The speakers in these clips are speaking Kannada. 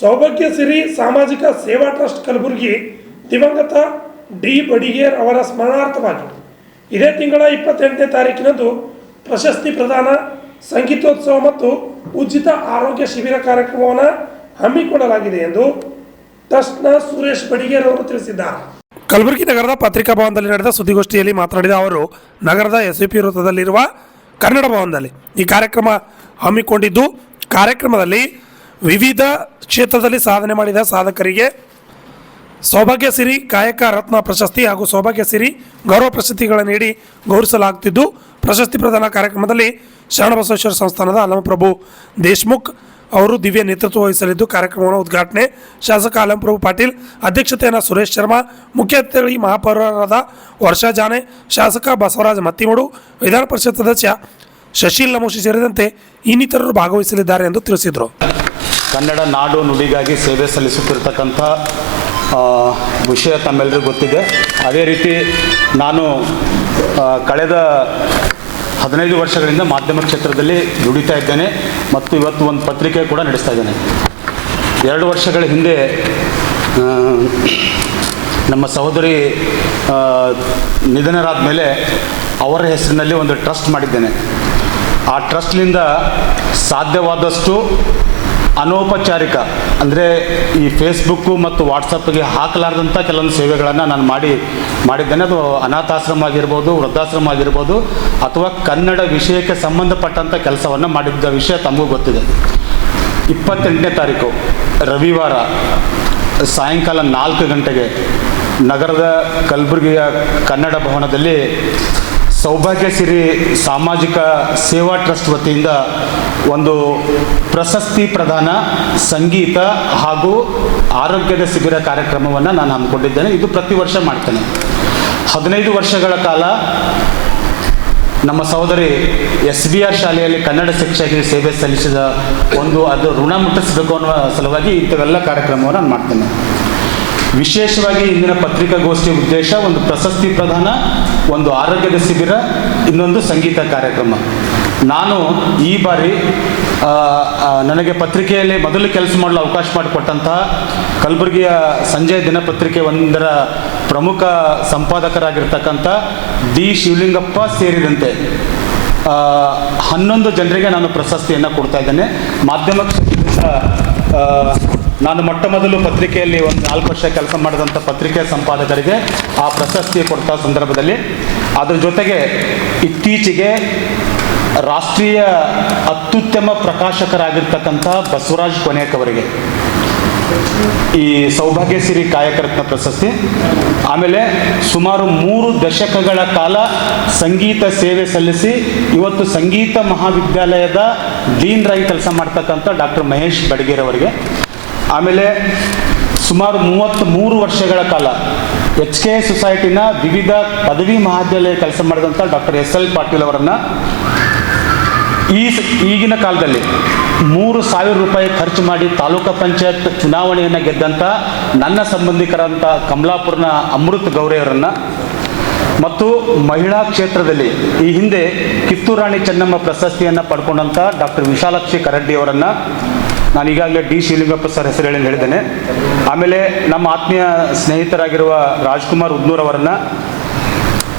ಸೌಭಾಗ್ಯ ಸಿರಿ ಸಾಮಾಜಿಕ ಸೇವಾ ಟ್ರಸ್ಟ್ ಕಲಬುರಗಿ ದಿವಂಗತ ಡಿ ಬಡಿಗೇರ್ ಅವರ ಸ್ಮರಣಾರ್ಥವಾಗಿ ಇದೇ ತಿಂಗಳ 28ನೇ ತಾರೀಕಿನಂದು ಪ್ರಶಸ್ತಿ ಪ್ರದಾನ, ಸಂಗೀತೋತ್ಸವ ಮತ್ತು ಉಚಿತ ಆರೋಗ್ಯ ಶಿಬಿರ ಕಾರ್ಯಕ್ರಮವನ್ನು ಹಮ್ಮಿಕೊಳ್ಳಲಾಗಿದೆ ಎಂದು ಟ್ರಸ್ಟ್ನ ಸುರೇಶ್ ಬಡಿಗೇರ್ ಅವರು ತಿಳಿಸಿದ್ದಾರೆ. ಕಲಬುರಗಿ ನಗರದ ಪತ್ರಿಕಾ ಭವನದಲ್ಲಿ ನಡೆದ ಸುದ್ದಿಗೋಷ್ಠಿಯಲ್ಲಿ ಮಾತನಾಡಿದ ಅವರು, ನಗರದ ಎಸ್ವಿಪಿ ವೃತ್ತದಲ್ಲಿರುವ ಕನ್ನಡ ಭವನದಲ್ಲಿ ಈ ಕಾರ್ಯಕ್ರಮ ಹಮ್ಮಿಕೊಂಡಿದ್ದು, ಕಾರ್ಯಕ್ರಮದಲ್ಲಿ ವಿವಿಧ ಕ್ಷೇತ್ರದಲ್ಲಿ ಸಾಧನೆ ಮಾಡಿದ ಸಾಧಕರಿಗೆ ಸೌಭಾಗ್ಯ ಸಿರಿ ಕಾಯಕ ರತ್ನ ಪ್ರಶಸ್ತಿ ಹಾಗೂ ಸೌಭಾಗ್ಯ ಸಿರಿ ಗೌರವ ಪ್ರಶಸ್ತಿಗಳನ್ನು ನೀಡಿ ಗೌರವಿಸಲಾಗುತ್ತಿದ್ದು, ಪ್ರಶಸ್ತಿ ಪ್ರದಾನ ಕಾರ್ಯಕ್ರಮದಲ್ಲಿ ಶರಣಬಸವೇಶ್ವರ ಸಂಸ್ಥಾನದ ಅಲಂಪ್ರಭು ದೇಶ್ಮುಖ್ ಅವರು ದಿವ್ಯ ನೇತೃತ್ವ ವಹಿಸಲಿದ್ದು, ಕಾರ್ಯಕ್ರಮವನ್ನು ಉದ್ಘಾಟನೆ ಶಾಸಕ ಅಲಂಪ್ರಭು ಪಾಟೀಲ್, ಅಧ್ಯಕ್ಷತೆಯನ್ನು ಸುರೇಶ್ ಶರ್ಮಾ, ಮುಖ್ಯ ಅತಿಥಿ ಮಹಾಪೌರರಾದ ವರ್ಷಾ ಜಾನೆ, ಶಾಸಕ ಬಸವರಾಜ ಮತ್ತಿಮಡು, ವಿಧಾನ ಪರಿಷತ್ ಸದಸ್ಯ ಶಶೀಲ್ ನಮೋಶಿ ಸೇರಿದಂತೆ ಇನ್ನಿತರರು ಭಾಗವಹಿಸಲಿದ್ದಾರೆ ಎಂದು ತಿಳಿಸಿದರು. ಕನ್ನಡ ನಾಡು ನುಡಿಗಾಗಿ ಸೇವೆ ಸಲ್ಲಿಸುತ್ತಿರತಕ್ಕಂಥ ವಿಷಯ ತಮ್ಮೆಲ್ಲರಿಗೂ ಗೊತ್ತಿದೆ. ಅದೇ ರೀತಿ ನಾನು ಕಳೆದ 15 ವರ್ಷಗಳಿಂದ ಮಾಧ್ಯಮ ಕ್ಷೇತ್ರದಲ್ಲಿ ದುಡಿತಾ ಇದ್ದೇನೆ ಮತ್ತು ಇವತ್ತು ಒಂದು ಪತ್ರಿಕೆ ಕೂಡ ನಡೆಸ್ತಾ ಇದ್ದೇನೆ. 2 ವರ್ಷಗಳ ಹಿಂದೆ ನಮ್ಮ ಸಹೋದರಿ ನಿಧನರಾದ ಮೇಲೆ ಅವರ ಹೆಸರಿನಲ್ಲಿ ಒಂದು ಟ್ರಸ್ಟ್ ಮಾಡಿದ್ದೇನೆ. ಆ ಟ್ರಸ್ಟ್ನಿಂದ ಸಾಧ್ಯವಾದಷ್ಟು ಅನೌಪಚಾರಿಕ, ಅಂದರೆ ಈ ಫೇಸ್ಬುಕ್ಕು ಮತ್ತು ವಾಟ್ಸಪ್ಗೆ ಹಾಕಲಾರ್ದಂಥ ಕೆಲವೊಂದು ಸೇವೆಗಳನ್ನು ನಾನು ಮಾಡಿದ್ದೇನೆ. ಅದು ಅನಾಥಾಶ್ರಮ ಆಗಿರ್ಬೋದು, ವೃದ್ಧಾಶ್ರಮ ಆಗಿರ್ಬೋದು, ಅಥವಾ ಕನ್ನಡ ವಿಷಯಕ್ಕೆ ಸಂಬಂಧಪಟ್ಟಂಥ ಕೆಲಸವನ್ನು ಮಾಡಿದ್ದ ವಿಷಯ ತಮಗೂ ಗೊತ್ತಿದೆ. 28ನೇ ತಾರೀಕು ರವಿವಾರ ಸಾಯಂಕಾಲ 4 ಗಂಟೆಗೆ ನಗರದ ಕಲಬುರಗಿಯ ಕನ್ನಡ ಭವನದಲ್ಲಿ ಸೌಭಾಗ್ಯ ಸಿರಿ ಸಾಮಾಜಿಕ ಸೇವಾ ಟ್ರಸ್ಟ್ ವತಿಯಿಂದ ಒಂದು ಪ್ರಶಸ್ತಿ ಪ್ರದಾನ, ಸಂಗೀತ ಹಾಗೂ ಆರೋಗ್ಯದ ಶಿಬಿರ ಕಾರ್ಯಕ್ರಮವನ್ನು ನಾನು ಹಮ್ಮಿಕೊಂಡಿದ್ದೇನೆ. ಇದು ಪ್ರತಿ ವರ್ಷ ಮಾಡ್ತೇನೆ. 15 ವರ್ಷಗಳ ಕಾಲ ನಮ್ಮ ಸಹೋದರಿ SBR ಶಾಲೆಯಲ್ಲಿ ಕನ್ನಡ ಶಿಕ್ಷಕರಿಗೆ ಸೇವೆ ಸಲ್ಲಿಸಿದ ಅದು ಋಣ ಮುಟ್ಟಿಸಬೇಕು ಅನ್ನುವ ಸಲುವಾಗಿ ಇಂಥವೆಲ್ಲ ಕಾರ್ಯಕ್ರಮವನ್ನು ನಾನು ಮಾಡ್ತೇನೆ. ವಿಶೇಷವಾಗಿ ಇಂದಿನ ಪತ್ರಿಕಾಗೋಷ್ಠಿಯ ಉದ್ದೇಶ ಒಂದು ಪ್ರಶಸ್ತಿ ಪ್ರದಾನ, ಒಂದು ಆರೋಗ್ಯದ ಶಿಬಿರ, ಇನ್ನೊಂದು ಸಂಗೀತ ಕಾರ್ಯಕ್ರಮ. ನಾನು ಈ ಬಾರಿ ನನಗೆ ಪತ್ರಿಕೆಯಲ್ಲಿ ಮೊದಲು ಕೆಲಸ ಮಾಡಲು ಅವಕಾಶ ಮಾಡಿಕೊಟ್ಟಂತಹ ಕಲಬುರಗಿಯ ಸಂಜೆ ದಿನಪತ್ರಿಕೆ ಒಂದರ ಪ್ರಮುಖ ಸಂಪಾದಕರಾಗಿರ್ತಕ್ಕಂಥ ಡಿ ಶಿವಲಿಂಗಪ್ಪ ಸೇರಿದಂತೆ 11 ಜನರಿಗೆ ನಾನು ಪ್ರಶಸ್ತಿಯನ್ನು ಕೊಡ್ತಾ ಇದ್ದೇನೆ. ಮಾಧ್ಯಮ ಕ್ಷೇತ್ರದಿಂದ ನಾನು ಮೊಟ್ಟ ಮೊದಲು ಪತ್ರಿಕೆಯಲ್ಲಿ ಒಂದು 4 ವರ್ಷ ಕೆಲಸ ಮಾಡಿದಂಥ ಪತ್ರಿಕೆ ಸಂಪಾದಕರಿಗೆ ಆ ಪ್ರಶಸ್ತಿ ಕೊಡ್ತಾ ಸಂದರ್ಭದಲ್ಲಿ, ಅದರ ಜೊತೆಗೆ ಇತ್ತೀಚೆಗೆ ರಾಷ್ಟ್ರೀಯ ಅತ್ಯುತ್ತಮ ಪ್ರಕಾಶಕರಾಗಿರ್ತಕ್ಕಂಥ ಬಸವರಾಜ್ ಕೊನೇಕ್ ಅವರಿಗೆ ಈ ಸೌಭಾಗ್ಯ ಸಿರಿ ಕಾಯಕರತ್ನ ಪ್ರಶಸ್ತಿ, ಆಮೇಲೆ ಸುಮಾರು 3 ದಶಕಗಳ ಕಾಲ ಸಂಗೀತ ಸೇವೆ ಸಲ್ಲಿಸಿ ಇವತ್ತು ಸಂಗೀತ ಮಹಾವಿದ್ಯಾಲಯದ ಡೀನ್ರಾಗಿ ಕೆಲಸ ಮಾಡ್ತಕ್ಕಂಥ ಡಾಕ್ಟರ್ ಮಹೇಶ್ ಬಡಿಗೇರ್ ಅವರಿಗೆ, ಆಮೇಲೆ ಸುಮಾರು 33 ವರ್ಷಗಳ ಕಾಲ HK ಸೊಸೈಟಿನ ವಿವಿಧ ಪದವಿ ಮಹಾವಿದ್ಯಾಲಯ ಕೆಲಸ ಮಾಡಿದಂಥ ಡಾಕ್ಟರ್ SL ಪಾಟೀಲ್ ಅವರನ್ನು, ಈಗಿನ ಕಾಲದಲ್ಲಿ 3,000 ರೂಪಾಯಿ ಖರ್ಚು ಮಾಡಿ ತಾಲೂಕು ಪಂಚಾಯತ್ ಚುನಾವಣೆಯನ್ನು ಗೆದ್ದಂಥ ನನ್ನ ಸಂಬಂಧಿಕರಂಥ ಕಮಲಾಪುರನ ಅಮೃತ್ ಗೌರೆಯವರನ್ನು, ಮತ್ತು ಮಹಿಳಾ ಕ್ಷೇತ್ರದಲ್ಲಿ ಈ ಹಿಂದೆ ಕಿತ್ತೂರು ರಾಣಿ ಚೆನ್ನಮ್ಮ ಪ್ರಶಸ್ತಿಯನ್ನು ಪಡ್ಕೊಂಡಂಥ ಡಾಕ್ಟರ್ ವಿಶಾಲಾಕ್ಷಿ ಕರಡ್ಡಿ ಅವರನ್ನು ನಾನು ಈಗಾಗಲೇ ಡಿ ಶಿವಲಿಂಗಪ್ಪ ಸರ್ ಹೆಸರು ಹೇಳಿದ್ದೇನೆ. ಆಮೇಲೆ ನಮ್ಮ ಆತ್ಮೀಯ ಸ್ನೇಹಿತರಾಗಿರುವ ರಾಜ್ಕುಮಾರ್ ಉದ್ನೂರ್ ಅವರನ್ನು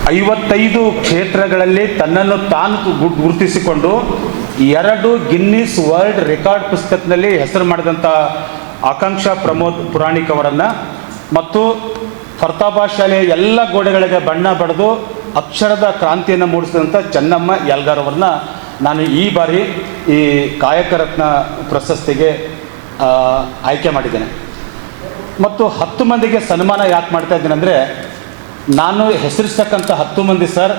55 ಕ್ಷೇತ್ರಗಳಲ್ಲಿ ತನ್ನನ್ನು ತಾನು ಗುರುತಿಸಿಕೊಂಡು 2 ಗಿನ್ನಿಸ್ ವರ್ಲ್ಡ್ ರೆಕಾರ್ಡ್ ಪುಸ್ತಕದಲ್ಲಿ ಹೆಸರು ಮಾಡಿದಂಥ ಆಕಾಂಕ್ಷಾ ಪ್ರಮೋದ್ ಪುರಾಣಿಕ್ ಅವರನ್ನು, ಮತ್ತು ಫರ್ತಾಬಾದ್ ಶಾಲೆಯ ಎಲ್ಲ ಗೋಡೆಗಳಿಗೆ ಬಣ್ಣ ಬಡಿದು ಅಕ್ಷರದ ಕ್ರಾಂತಿಯನ್ನು ಮೂಡಿಸಿದಂಥ ಚೆನ್ನಮ್ಮ ಯಲ್ಗಾರ್ ಅವರನ್ನ ನಾನು ಈ ಬಾರಿ ಈ ಕಾಯಕ ರತ್ನ ಪ್ರಶಸ್ತಿಗೆ ಆಯ್ಕೆ ಮಾಡಿದ್ದೇನೆ. ಮತ್ತು 10 ಮಂದಿಗೆ ಸನ್ಮಾನ ಯಾಕೆ ಮಾಡ್ತಾ ಇದ್ದೇನೆ ಅಂದರೆ, ನಾನು ಹೆಸರಿಸ್ತಕ್ಕಂಥ 10 ಮಂದಿ ಸರ್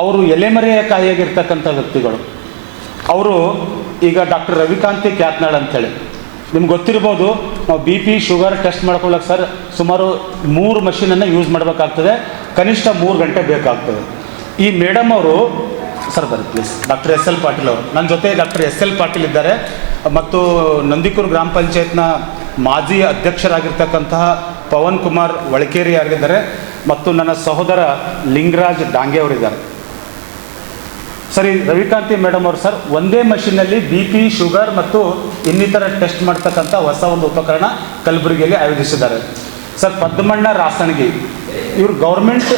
ಅವರು ಎಲೆಮರೆಯ ಕಾಯಿಯಾಗಿರ್ತಕ್ಕಂಥ ವ್ಯಕ್ತಿಗಳು. ಅವರು ಈಗ ಡಾಕ್ಟರ್ ರವಿಕಾಂತಿ ಕ್ಯಾತ್ನಾಳ್ ಅಂಥೇಳಿ ನಿಮ್ಗೆ ಗೊತ್ತಿರ್ಬೋದು. ನಾವು BP ಶುಗರ್ ಟೆಸ್ಟ್ ಮಾಡ್ಕೊಳ್ಳೋಕೆ ಸರ್ ಸುಮಾರು 3 ಮಷೀನನ್ನು ಯೂಸ್ ಮಾಡಬೇಕಾಗ್ತದೆ, ಕನಿಷ್ಠ 3 ಗಂಟೆ ಬೇಕಾಗ್ತದೆ. ಈ ಮೇಡಮ್ ಅವರು ಸರ್ ಬನ್ನಿ ಪ್ಲೀಸ್, ಡಾಕ್ಟರ್ SL ಪಾಟೀಲ್ ಅವರು ನನ್ನ ಜೊತೆ ಡಾಕ್ಟರ್ SL ಪಾಟೀಲ್ ಇದ್ದಾರೆ, ಮತ್ತು ನಂದಿಕೂರು ಗ್ರಾಮ ಪಂಚಾಯತ್ನ ಮಾಜಿ ಅಧ್ಯಕ್ಷರಾಗಿರ್ತಕ್ಕಂತಹ ಪವನ್ ಕುಮಾರ್ ವಳಕೇರಿ ಆಗಿದ್ದಾರೆ, ಮತ್ತು ನನ್ನ ಸಹೋದರ ಲಿಂಗರಾಜ್ ಡಾಂಗೆ ಅವರಿದ್ದಾರೆ. ಸರಿ, ರವಿಕಾಂತಿ ಮೇಡಮ್ ಅವರು ಸರ್, ಒಂದೇ ಮಷಿನಲ್ಲಿ BP, ಶುಗರ್ ಮತ್ತು ಇನ್ನಿತರ ಟೆಸ್ಟ್ ಮಾಡ್ತಕ್ಕಂಥ ಹೊಸ ಒಂದು ಉಪಕರಣ ಕಲಬುರಗಿಯಲ್ಲಿ ಆಯೋಜಿಸಿದ್ದಾರೆ. ಸರ್, ಪದ್ಮಣ್ಣ ರಾಸಣಗಿ ಇವರು ಗೌರ್ಮೆಂಟ್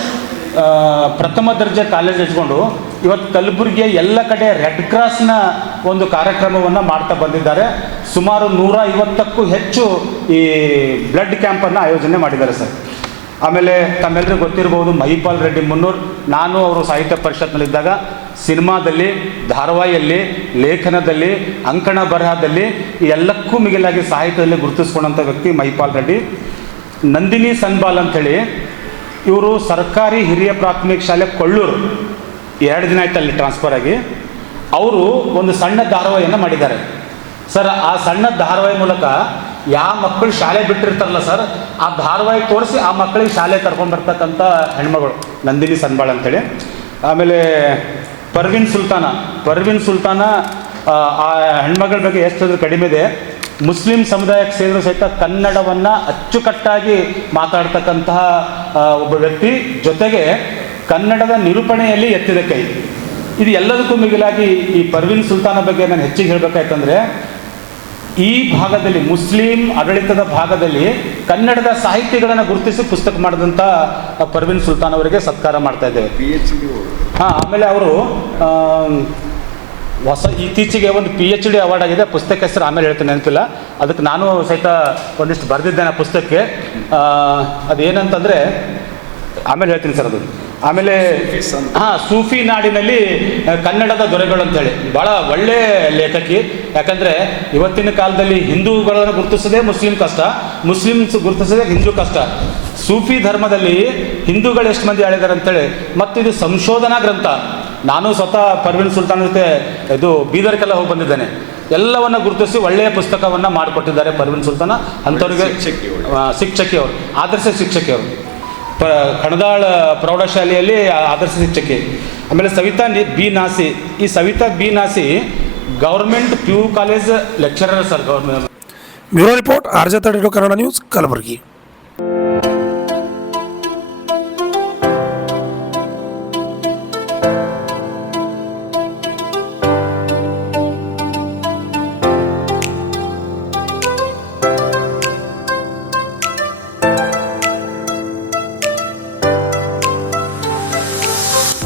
ಪ್ರಥಮ ದರ್ಜೆ ಕಾಲೇಜ್ ಇಟ್ಕೊಂಡು ಇವತ್ತು ಕಲಬುರಗಿಯ ಎಲ್ಲ ಕಡೆ ರೆಡ್ ಕ್ರಾಸ್ನ ಒಂದು ಕಾರ್ಯಕ್ರಮವನ್ನು ಮಾಡ್ತಾ ಬಂದಿದ್ದಾರೆ. ಸುಮಾರು 150ಕ್ಕೂ ಹೆಚ್ಚು ಈ ಬ್ಲಡ್ ಕ್ಯಾಂಪನ್ನು ಆಯೋಜನೆ ಮಾಡಿದ್ದಾರೆ ಸರ್. ಆಮೇಲೆ ತಮ್ಮೆಲ್ಲರಿಗೂ ಗೊತ್ತಿರ್ಬೋದು, ಮಹಿಪಾಲ್ ರೆಡ್ಡಿ ಮುನ್ನೂರ್, ನಾನು ಅವರು ಸಾಹಿತ್ಯ ಪರಿಷತ್ನಲ್ಲಿದ್ದಾಗ ಸಿನಿಮಾದಲ್ಲಿ, ಧಾರಾವಾಹಿಯಲ್ಲಿ, ಲೇಖನದಲ್ಲಿ, ಅಂಕಣ ಬರಹದಲ್ಲಿ ಎಲ್ಲಕ್ಕೂ ಮಿಗಿಲಾಗಿ ಸಾಹಿತ್ಯದಲ್ಲಿ ಗುರುತಿಸ್ಕೊಂಡಂಥ ವ್ಯಕ್ತಿ ಮಹಿಪಾಲ್ ರೆಡ್ಡಿ. ನಂದಿನಿ ಸನ್ಬಾಲ್ ಅಂಥೇಳಿ ಇವರು ಸರ್ಕಾರಿ ಹಿರಿಯ ಪ್ರಾಥಮಿಕ ಶಾಲೆ ಕೊಳ್ಳೂರು, 2 ದಿನ ಆಯ್ತು ಅಲ್ಲಿ ಟ್ರಾನ್ಸ್ಫರ್ ಆಗಿ. ಅವರು ಒಂದು ಸಣ್ಣ ಧಾರಾವಾಹಿಯನ್ನು ಮಾಡಿದ್ದಾರೆ ಸರ್. ಆ ಸಣ್ಣ ಧಾರಾವಾಹಿ ಮೂಲಕ ಯಾವ ಮಕ್ಕಳು ಶಾಲೆ ಬಿಟ್ಟಿರ್ತಾರಲ್ಲ ಸರ್, ಆ ಧಾರಾವಾಹಿ ತೋರಿಸಿ ಆ ಮಕ್ಕಳಿಗೆ ಶಾಲೆ ಕರ್ಕೊಂಡು ಬರ್ತಕ್ಕಂಥ ಹೆಣ್ಮಗಳು ನಂದಿನಿ ಸನ್ಬಾಳ್ ಅಂತೇಳಿ. ಆಮೇಲೆ ಪರ್ವಿನ್ ಸುಲ್ತಾನ ಆ ಹೆಣ್ಮಗಳ ಬಗ್ಗೆ ಎಷ್ಟು ಕಡಿಮೆ ಇದೆ. ಮುಸ್ಲಿಂ ಸಮುದಾಯಕ್ಕೆ ಸೇರಿದ ಸಹಿತ ಕನ್ನಡವನ್ನು ಅಚ್ಚುಕಟ್ಟಾಗಿ ಮಾತಾಡ್ತಕ್ಕಂತಹ ಒಬ್ಬ ವ್ಯಕ್ತಿ, ಜೊತೆಗೆ ಕನ್ನಡದ ನಿರೂಪಣೆಯಲ್ಲಿ ಎತ್ತಿದ ಕೈ. ಇದು ಎಲ್ಲದಕ್ಕೂ ಮಿಗಿಲಾಗಿ ಈ ಪರ್ವಿನ್ ಸುಲ್ತಾನ ಬಗ್ಗೆ ನಾನು ಹೆಚ್ಚಿಗೆ ಹೇಳಬೇಕಾಯ್ತಂದರೆ, ಈ ಭಾಗದಲ್ಲಿ ಮುಸ್ಲಿಂ ಆಡಳಿತದ ಭಾಗದಲ್ಲಿ ಕನ್ನಡದ ಸಾಹಿತ್ಯಗಳನ್ನು ಗುರುತಿಸಿ ಪುಸ್ತಕ ಮಾಡಿದಂಥ ಪರ್ವಿನ್ ಸುಲ್ತಾನ್ ಅವರಿಗೆ ಸತ್ಕಾರ ಮಾಡ್ತಾ ಇದ್ದೇವೆ. ಆಮೇಲೆ ಅವರು ಇತ್ತೀಚೆಗೆ ಒಂದು PhD ಅವಾರ್ಡ್ ಆಗಿದೆ. ಪುಸ್ತಕ ಹೆಸರು ಆಮೇಲೆ ಹೇಳ್ತೇನೆ, ನೆನಪಿಲ್ಲ. ಅದಕ್ಕೆ ನಾನು ಸಹಿತ ಒಂದಿಷ್ಟು ಬರೆದಿದ್ದೇನೆ ಆ ಪುಸ್ತಕಕ್ಕೆ. ಅದೇನಂತಂದರೆ ಆಮೇಲೆ ಹೇಳ್ತೀನಿ ಸರ್ ಅದು. ಆಮೇಲೆ ಸೂಫಿ ನಾಡಿನಲ್ಲಿ ಕನ್ನಡದ ದೊರೆಗಳು ಅಂತೇಳಿ ಭಾಳ ಒಳ್ಳೆ ಲೇಖಕಿ. ಯಾಕಂದರೆ ಇವತ್ತಿನ ಕಾಲದಲ್ಲಿ ಹಿಂದೂಗಳನ್ನು ಗುರುತಿಸೋದೇ ಮುಸ್ಲಿಂ ಕಷ್ಟ, ಮುಸ್ಲಿಮ್ಸ್ ಗುರುತಿಸೋದೇ ಹಿಂದೂ ಕಷ್ಟ. ಸೂಫಿ ಧರ್ಮದಲ್ಲಿ ಹಿಂದೂಗಳು ಎಷ್ಟು ಮಂದಿ ಆಳಿದ್ದಾರೆ ಅಂತೇಳಿ, ಮತ್ತು ಇದು ಸಂಶೋಧನಾ ಗ್ರಂಥ. ನಾನು ಸ್ವತಃ ಪರ್ವಿನ್ ಸುಲ್ತಾನ್ ಜೊತೆ ಇದು ಬೀದರ್ಗೆಲ್ಲ ಹೋಗಿ ಬಂದಿದ್ದೇನೆ. ಎಲ್ಲವನ್ನು ಗುರುತಿಸಿ ಒಳ್ಳೆಯ ಪುಸ್ತಕವನ್ನು ಮಾಡಿಕೊಟ್ಟಿದ್ದಾರೆ ಪರ್ವಿನ್ ಸುಲ್ತಾನ. ಅಂಥವ್ರಿಗೆ ಶಿಕ್ಷಕಿ ಅವರು, ಆದರ್ಶ ಶಿಕ್ಷಕಿ ಅವರು, ಕಣದಾಳ ಪ್ರೌಢಶಾಲೆಯಲ್ಲಿ ಆದರ್ಶ ಶಿಕ್ಷಕಿ. ಆಮೇಲೆ ಸವಿತಾ ಬಿ ನಾಸಿ, ಈ Savitha B Nasi government PU college lecturer sir. Government bureau report, RJ32 Kannada news, Kalaburagi.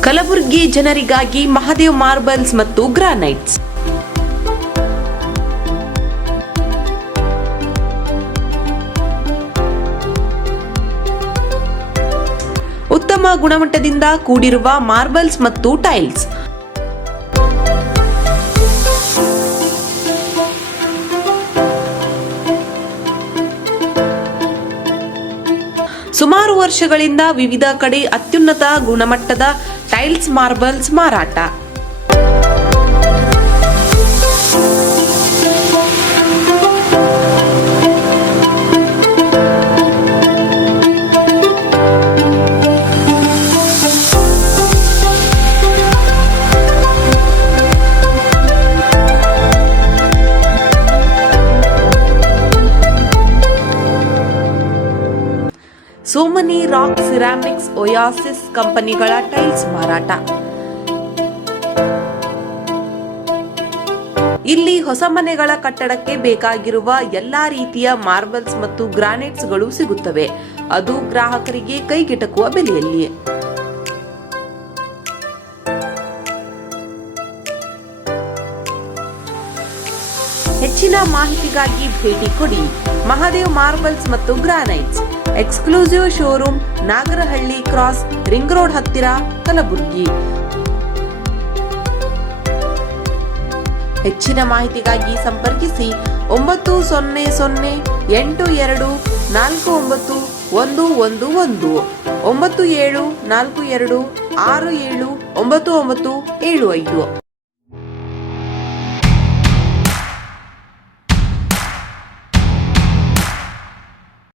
Kalaburagi ಜನರಿಗಾಗಿ ಮಹಾದೇವ್ ಮಾರ್ಬಲ್ಸ್ ಮತ್ತು ಗ್ರಾನೈಟ್ಸ್. ಉತ್ತಮ ಗುಣಮಟ್ಟದಿಂದ ಕೂಡಿರುವ ಮಾರ್ಬಲ್ಸ್ ಮತ್ತು ಟೈಲ್ಸ್. ಸುಮಾರು ವರ್ಷಗಳಿಂದ ವಿವಿಧ ಕಡೆ ಅತ್ಯುನ್ನತ ಗುಣಮಟ್ಟದ ಟೈಲ್ಸ್, ಮಾರ್ಬಲ್ಸ್ ಮಾರಾಟ. ಸೋಮನಿ ರಾಕ್, ಸಿರಾಮಿಕ್ಸ್, ಒಯಾಸಿಸ್ ಕಂಪನಿಗಳ ಟೈಲ್ಸ್ ಮಾರಾಟ. ಇಲ್ಲಿ ಹೊಸ ಮನೆಗಳ ಕಟ್ಟಡಕ್ಕೆ ಬೇಕಾಗಿರುವ ಎಲ್ಲಾ ರೀತಿಯ ಮಾರ್ಬಲ್ಸ್ ಮತ್ತು ಗ್ರಾನೈಟ್ಸ್ಗಳು ಸಿಗುತ್ತವೆ, ಅದು ಗ್ರಾಹಕರಿಗೆ ಕೈಗೆಟಕುವ ಬೆಲೆಯಲ್ಲಿ. ಹೆಚ್ಚಿನ ಮಾಹಿತಿಗಾಗಿ ಭೇಟಿ ಕೊಡಿ. ಮಹಾದೇವ್ ಮಾರ್ಬಲ್ಸ್ ಮತ್ತು granites, exclusive showroom, Nagarahalli cross, ring road ಹತ್ತಿರ, ಕಲಬುರಗಿ. ಹೆಚ್ಚಿನ ಮಾಹಿತಿಗಾಗಿ ಸಂಪರ್ಕಿಸಿ 9008249111 9742679975.